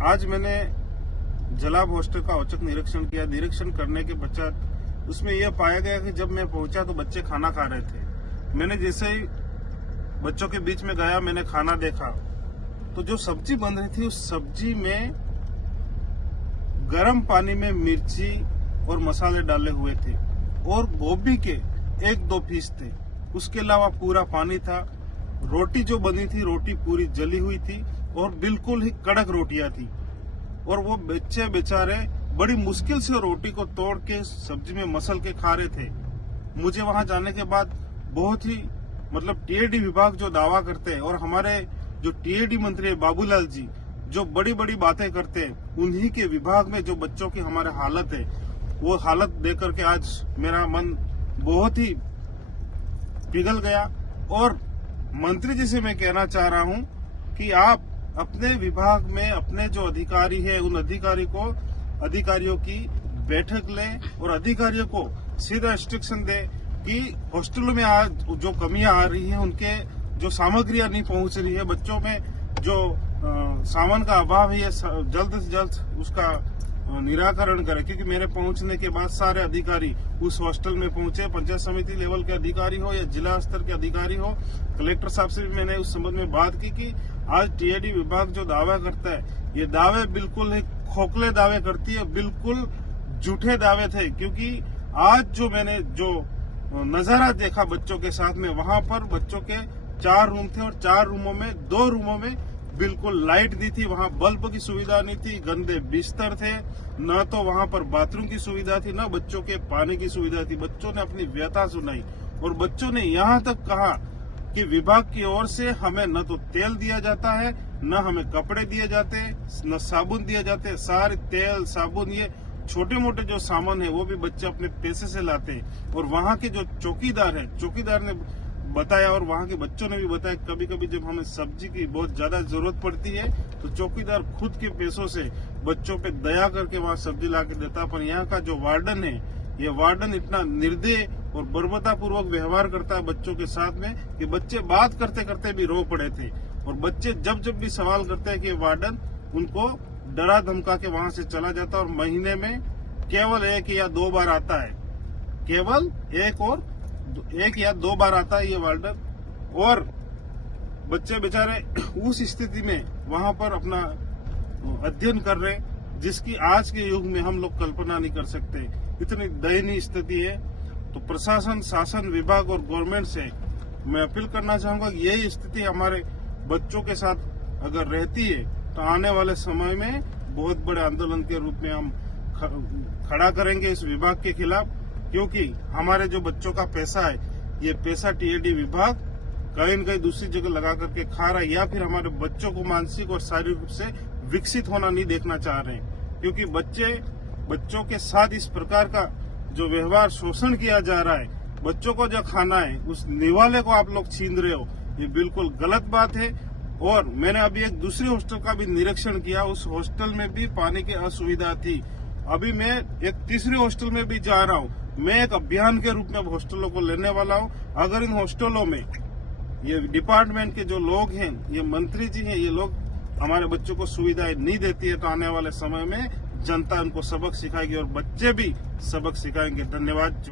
आज मैंने जलाब हॉस्टल का औचक निरीक्षण किया। निरीक्षण करने के पश्चात उसमें यह पाया गया कि जब मैं पहुंचा तो बच्चे खाना खा रहे थे। मैंने जैसे ही बच्चों के बीच में गया, मैंने खाना देखा तो जो सब्जी बन रही थी उस सब्जी में गर्म पानी में मिर्ची और मसाले डाले हुए थे और गोभी के 1-2 पीस थे। उसके अलावा पूरा पानी था। रोटी जो बनी थी, रोटी पूरी जली हुई थी और बिल्कुल ही कड़क रोटियां थी। और वो बच्चे बेचारे बड़ी मुश्किल से रोटी को तोड़ के सब्जी में मसल के खा रहे थे। मुझे वहां जाने के बाद बहुत ही टीएडी विभाग जो दावा करते हैं और हमारे जो टीएडी मंत्री है बाबूलाल जी जो बड़ी बड़ी बातें करते हैं, उन्हीं के विभाग में जो बच्चों की हमारे हालत है, वो हालत देख करके आज मेरा मन बहुत ही पिघल गया। और मंत्री जी से मैं कहना चाह रहा हूं कि आप अपने विभाग में अपने जो अधिकारी है उन अधिकारियों की बैठक लें और अधिकारियों को सीधा इंस्ट्रक्शन दें कि हॉस्टलों में आज जो कमियां आ रही है, उनके जो सामग्रियां नहीं पहुंच रही है, बच्चों में जो सामान का अभाव है, जल्द से जल्द उसका निराकरण करें। क्योंकि मेरे पहुंचने के बाद सारे अधिकारी उस हॉस्टल में पहुंचे, पंचायत समिति लेवल के अधिकारी हो या जिला स्तर के अधिकारी हो। कलेक्टर साहब से भी मैंने उस संबंध में बात की कि आज टीएडी विभाग जो दावा करता है, ये दावे बिल्कुल ही खोखले दावे करती है, बिल्कुल झूठे दावे थे। क्योंकि आज जो मैंने जो नजारा देखा बच्चों के साथ में, वहां पर बच्चों के 4 रूम थे और 4 रूमों में 2 रूमों में बिल्कुल लाइट दी थी। वहां बल्ब की सुविधा नहीं थी, गंदे बिस्तर थे, न तो वहां पर बाथरूम की सुविधा थी, न बच्चों के पानी की सुविधा थी। बच्चों ने अपनी व्यथा सुनाई और बच्चों ने यहाँ तक कहा कि विभाग की ओर से हमें न तो तेल दिया जाता है, न हमें कपड़े दिए जाते, न साबुन दिए जाते। सारे तेल साबुन ये छोटे मोटे जो सामान है वो भी बच्चे अपने पैसे से लाते हैं। और वहाँ के जो चौकीदार है, चौकीदार ने बताया और वहाँ के बच्चों ने भी बताया, कभी कभी जब हमें सब्जी की बहुत ज्यादा जरूरत पड़ती है तो चौकीदार खुद के पैसों से बच्चों पे दया करके वहाँ सब्जी ला के देता। पर यहाँ का जो वार्डन है, ये वार्डन इतना निर्दयी और बर्बरता पूर्वक व्यवहार करता है बच्चों के साथ में कि बच्चे बात करते करते भी रो पड़े थे। और बच्चे जब जब भी सवाल करते हैं कि वार्डन उनको डरा धमका के वहां से चला जाता है और महीने में केवल 1 या 2 बार आता है, केवल 1 या 2 बार आता है ये वार्डन। और बच्चे बेचारे उस स्थिति में वहां पर अपना अध्ययन कर रहे, जिसकी आज के युग में हम लोग कल्पना नहीं कर सकते। इतनी दयनीय स्थिति है। तो प्रशासन, शासन विभाग और गवर्नमेंट से मैं अपील करना चाहूंगा कि यही स्थिति हमारे बच्चों के साथ अगर रहती है तो आने वाले समय में बहुत बड़े आंदोलन के रूप में हम खड़ा करेंगे इस विभाग के खिलाफ। क्योंकि हमारे जो बच्चों का पैसा है, ये पैसा टीएडी विभाग कहीं न कहीं दूसरी जगह लगा करके खा रहा है, या फिर हमारे बच्चों को मानसिक और शारीरिक रूप से विकसित होना नहीं देखना चाह रहे हैं। क्योंकि बच्चों के साथ इस प्रकार का जो व्यवहार, शोषण किया जा रहा है, बच्चों को जो खाना है उस निवाले को आप लोग छीन रहे हो, ये बिल्कुल गलत बात है। और मैंने अभी एक दूसरे हॉस्टल का भी निरीक्षण किया, उस हॉस्टल में भी पानी की असुविधा थी। अभी मैं एक तीसरे हॉस्टल में भी जा रहा हूँ। मैं एक अभियान के रूप में हॉस्टलों को लेने वाला हूँ। अगर इन हॉस्टलों में ये डिपार्टमेंट के जो लोग हैं, ये मंत्री जी हैं, ये लोग हमारे बच्चों को सुविधाएं नहीं देती है तो आने वाले समय में जनता उनको सबक सिखाएगी और बच्चे भी सबक सिखाएंगे। धन्यवाद।